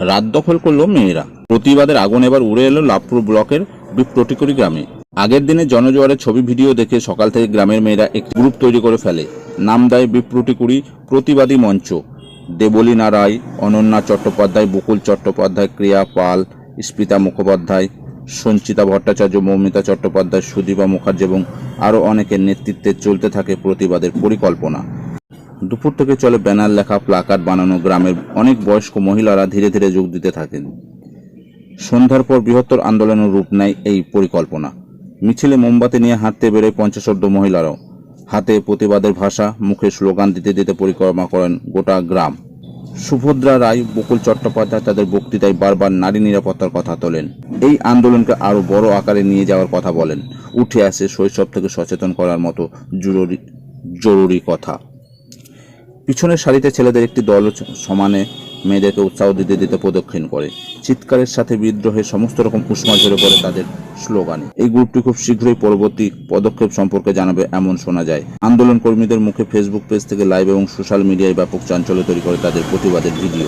রাত দখল করল মেয়েরা। প্রতিবাদের আগুন এবার উড়ে এলো লাভপুর ব্লকের বিপ্রটিকরি গ্রামে। আগের দিনে জনজোয়ারের ছবি, ভিডিও দেখে সকাল থেকে গ্রামের মেয়েরা একটি গ্রুপ তৈরি করে ফেলে। নাম দেয় বিপ্রটিকুড়ি প্রতিবাদী মঞ্চ। দেবলীনা রায় অনন্যা চট্টোপাধ্যায়, বকুল চট্টোপাধ্যায়, ক্রিয়া পাল, স্মিতা মুখোপাধ্যায়, সঞ্চিতা ভট্টাচার্য, মৌমিতা চট্টোপাধ্যায়, সুদীপা মুখার্জি এবং আরও অনেকের নেতৃত্বে চলতে থাকে প্রতিবাদের পরিকল্পনা। দুপুর থেকে চলে ব্যানার লেখা, প্লাকার্ড বানানো গ্রামের অনেক বয়স্ক মহিলারা ধীরে ধীরে যোগ দিতে থাকেন। সন্ধ্যার পর বৃহত্তর আন্দোলনের রূপ নেয় এই পরিকল্পনা। মিছিলে মোমবাতি নিয়ে হাঁটতে বেরোয় পঞ্চাশোর্ধ মহিলারাও। হাতে প্রতিবাদের ভাষা, মুখে স্লোগান দিতে দিতে পরিক্রমা করেন গোটা গ্রাম। সুভদ্রা রায়, বকুল চট্টোপাধ্যায় তাদের বক্তৃতায় বারবার নারী নিরাপত্তার কথা তোলেন। এই আন্দোলনকে আরও বড় আকারে নিয়ে যাওয়ার কথা বলেন। উঠে আসে শৈশব থেকে সচেতন করার মতো জরুরি জরুরি কথা। পিছনের সারিতে ছেলেদের একটি দল সমানে মেয়েদেরকে উৎসাহ দিতে দিতে প্রদক্ষিণ করে। চিৎকারের সাথে বিদ্রোহের সমস্ত রকম উষ্মা ঝরে পড়ে তাদের স্লোগানে। এই গ্রুপটি খুব শীঘ্রই পরবর্তী পদক্ষেপ সম্পর্কে জানাবে এমন শোনা যায়। আন্দোলন কর্মীদের মুখে ফেসবুক পেজ থেকে লাইভ এবং সোশ্যাল মিডিয়ায় ব্যাপক চাঞ্চল্য তৈরি করে তাদের প্রতিবাদের ভিডিও।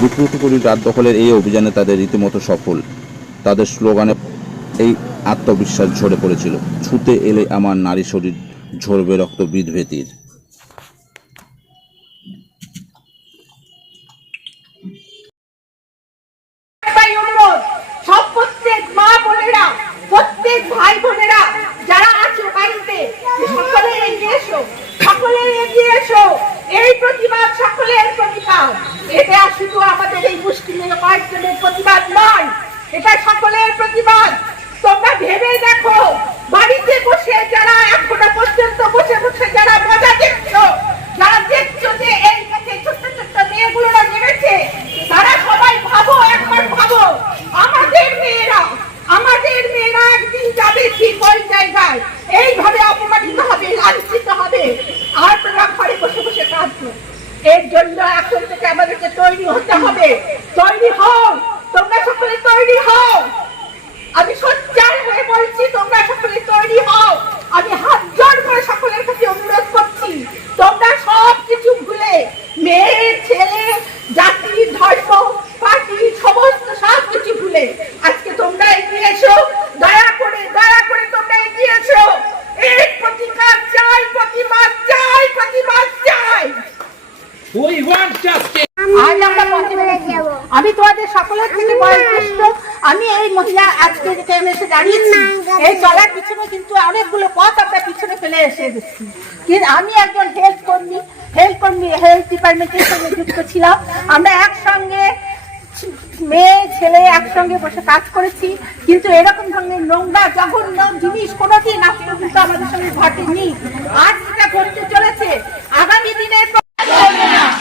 বিপ্লবী করি রাত দখলের এই অভিযানে তাদের রীতিমতো সফল। তাদের স্লোগানে এই আত্মবিশ্বাস ঝরে পড়েছিল। ছুতে এলে আমার নারী শরীর ঝরবে রক্ত বিধভেতির একটাই অনুরোধ সব প্রত্যেক মা বোনেরা, প্রত্যেক ভাই বোনেরা যারা আছো বাড়িতে, সকলে এগিয়ে এসো, সকলে এগিয়ে এসো। এই প্রতিবাদ সকলের প্রতিবাদ। এটা শুধু আমাদের এই মুসলিমের কয়েকজনের প্রতিবাদ নয়, এটা সকলের প্রতিবাদ। তোমরা ভেবে দেখো, বাড়িতে বসে যারা এখনও পর্যন্ত বসে বসে যারা মজা দেখছ, যারা দেখছ যে এই কাছে ছোট্ট ছোট্ট মেয়েগুলোরা নেমেছে তারা সবাই ভাবো একবার ভাবো আমাদের মেয়েরা আমাদের মেয়েরা একদিন যাবে ঠিক ওই জায়গায় এইভাবে অপমানিত হবে লাঞ্ছিত হবে আর তোমরা ঘরে বসে বসে কাঁদছো এর জন্য এখন থেকে আমাদেরকে তৈরি হতে হবে। তৈরি হও, তোমরা সকলে তৈরি হও। আমি সোচ্চার হয়ে বলছি, তোমরা সকলে তৈরি হও। আমি হাত জোর করে সকলের কাছে অনুরোধ করছি, তোমরা সব কিছু ভুলে মেয়ে, ছেলে জাতি ধর্ম পার্টি সমস্ত সব কিছু ভুলে আজকে তোমরা এগিয়ে এসো দয়া করে দয়া করে তোমরা এগিয়ে এসো এই প্রতিকার চাই প্রতিবাদ চাই প্রতিবাদ চাই We want justice. আজ আমরা পথে বেরিয়েছি। আমি তোমাদের সকলের থেকে বয়োজ্যেষ্ঠ। আমি এই মহিলা আজকে আমি এসে দাঁড়িয়েছি, এই চলার পিছনে কিন্তু অনেকগুলো পথ আমরা পিছনে ফেলে এসে গেছি। কিন্তু আমি একজন হেলথ কর্মী হেলথ কর্মী হেলথ ডিপার্টমেন্টের সঙ্গে যুক্ত ছিলাম। আমরা একসঙ্গে মেয়ে, ছেলে একসঙ্গে বসে কাজ করেছি। কিন্তু এরকম ধরনের নোংরা, জঘন্য জিনিস কোনোদিন আজ কিন্তু আমাদের সঙ্গে ঘটেনি। আজ যেটা ঘটতে চলেছে। আগামী দিনের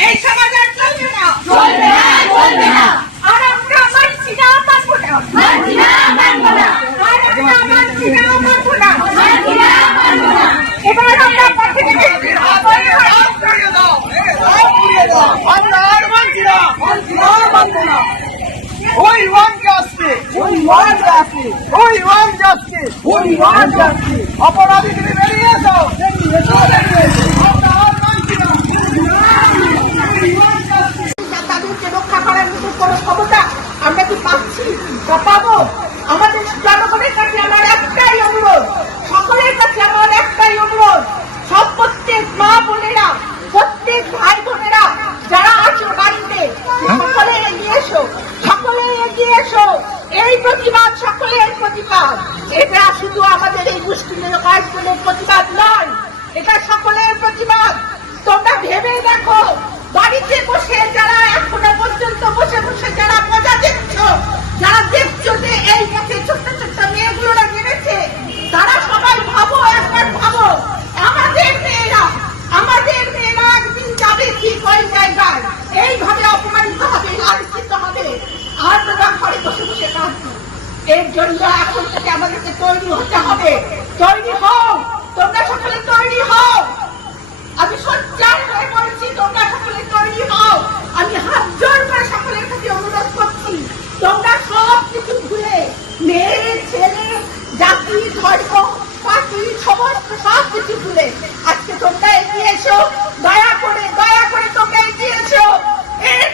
এই সমাজ আর চলবে না চলবে না চলবে না আর আমরা মানছি না মানবো না মানছি না মানবো না আর আমরা মানছি না মানবো না মানছি না মানবো না এবার আমরা পথে নেমেছি আবার আমরা আর মানছি না মানছি না মানবো না We want justice. We want justice. We want justice. We want justice. অপরাধীদের বেরিয়ে এসো বেরিয়ে এসো বেরিয়ে এসো আমরা. তাদেরকে রক্ষা করার মতো কোনো ক্ষমতা আমরা কি পাচ্ছি বা আমাদের জনগণের কাছে আমার একটাই অনুরোধ সকলের কাছে আমার একটাই অনুরোধ সব প্রত্যেক মা বোনেরা প্রত্যেক ভাই বোনেরা যারা আছো বাড়িতে সকলে এগিয়ে এসো সকলে এগিয়ে এসো এই প্রতিবাদ সকলের প্রতিবাদ। এটা শুধু আমাদের এই মুসলিমের কয়েকজনের প্রতিবাদ নয়, এটা সকলের প্রতিবাদ। তোমরা ভেবে দেখো, বাড়িতে বসে যারা এখনও পর্যন্ত বসে বসে যারা মজা দেখছ, যারা দেখছ যে এই পথে ছোট্ট ছোট্ট মেয়েগুলোরা নেমেছে তারা সবাই ভাবো একবার ভাবো আমাদের মেয়েরা আমাদের মেয়েরা একদিন যাবে ঠিক ওই জায়গায় এইভাবে অপমানিত হবে লাঞ্ছিত হবে আর তোমরা ঘরে বসে বসে কাঁদছো এর জন্য এখন থেকে আমাদেরকে তৈরি হতে হবে। তৈরি হও, তোমরা সকলে তৈরি হও। আমি সজ্জার হয়ে পড়েছি, তোমরা সকলে তৈরি হও। আমি হাত জোর করে সকলের কাছে অনুরোধ করছি, তোমরা সব কিছু ভুলে মেয়ে, ছেলে, জাতি, ধর্ম, পার্টি, সমস্ত সব কিছু ভুলে আজকে তোমরা এগিয়ে এসো। দয়া করে দয়া করে তোমরা এগিয়ে এসো। এর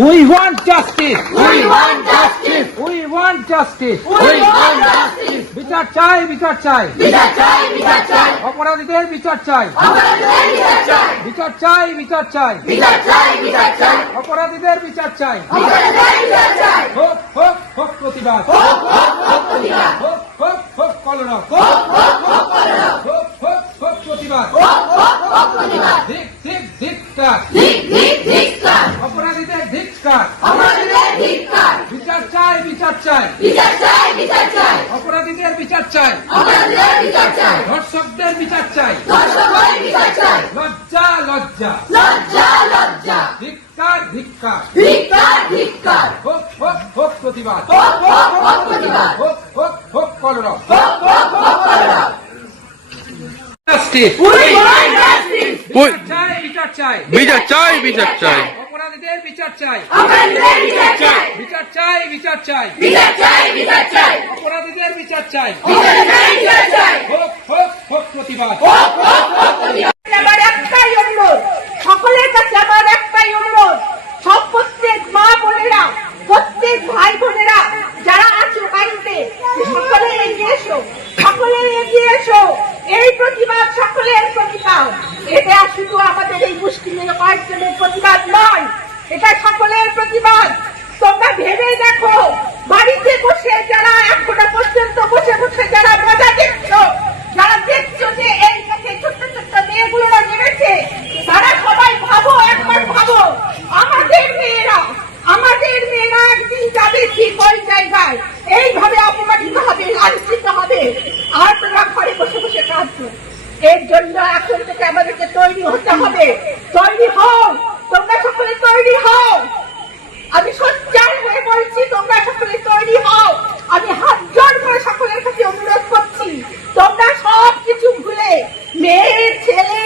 We want justice. We want justice. We want justice. We want justice. বিচার চাই বিচার চাই। বিচার চাই বিচার চাই। অপরাধীদের বিচার চাই। আমাদের বিচার চাই। বিচার চাই বিচার চাই। বিচার চাই বিচার চাই। অপরাধীদের বিচার চাই। আমাদের বিচার চাই। হোক হোক হোক প্রতিবাদ। হোক হোক হোক প্রতিবাদ। হোক হোক হোক কলরব। হোক হোক হোক প্রতিবাদ হোক হোক হোক প্রতিবাদ। হোক হোক হোক প্রতিবাদ। ধিক ধিক ধিক্কার ঠিক ঠিক ঠিক স্যার অপরাধীদের ধিক্কার বিচার চাই বিচার চাই। বিচার চাই বিচার চাই। অপরাধীদের বিচার চাই। আমাদের বিচার চাই। ধর্ষকদের বিচার চাই। দর্শকের বিচার চাই। লজ্জা লজ্জা। লজ্জা লজ্জা। ধিক্কার ধিক্কার। ধিক্কার ধিক্কার। হোক হোক হোক প্রতিবাদ। হোক হোক হোক প্রতিবাদ। হোক হোক হোক কলরব। হোক হোক হোক প্রতিবাদ জাস্টিস We বিচার চাই। বিচার চাই বিচার চাই। বিচার চাই। অপরাধীদের বিচার চাই। বিচার চাই বিচার চাই। বিচার চাই বিচার চাই। বিচার চাই। অপরাধীদের বিচার চাই। হোক হোক হোক প্রতিবাদ। আমার একটাই অনুরোধ সকলের কাছে আমার একটাই অনুরোধ সব প্রত্যেক মা বোনেরা প্রত্যেক ভাই বোনেরা যারা আছো বাড়িতে সকলে এগিয়ে এসো সকলে এগিয়ে এসো। এই প্রতিবাদ সকলের প্রতিবাদ এটা শুধু আমাদের এই মুসলিমের কয়েকজনের প্রতিবাদ নয় এটা সকলের প্রতিবাদ। তোমরা ভেবে দেখো, বাড়িতে বসে যারা এখনও পর্যন্ত বসে বসে যারা মজা দেখছ, যারা দেখছ যে এই পথে ছোট্ট ছোট্ট মেয়েগুলোরা নেমেছে, তারা সবাই ভাবো, একবার ভাবো, আমাদের মেয়েরা আমাদের মেয়েরা একদিন যাবে ঠিক ওই জায়গায়। এইভাবে অপমানিত হবে, লাঞ্ছিত হবে। আর তোমরা ঘরে বসে বসে কাঁদছো। এর জন্য এখন থেকে আমাদেরকে তৈরি হতে হবে। তৈরি তোমরা সকলে তৈরি হও। আমি সজ্জার হয়ে বলছি, তোমরা সকলে তৈরি হও। আমি হাত জোর করে সকলের কাছে অনুরোধ করছি, তোমরা সব কিছু ভুলে মেয়ে, ছেলে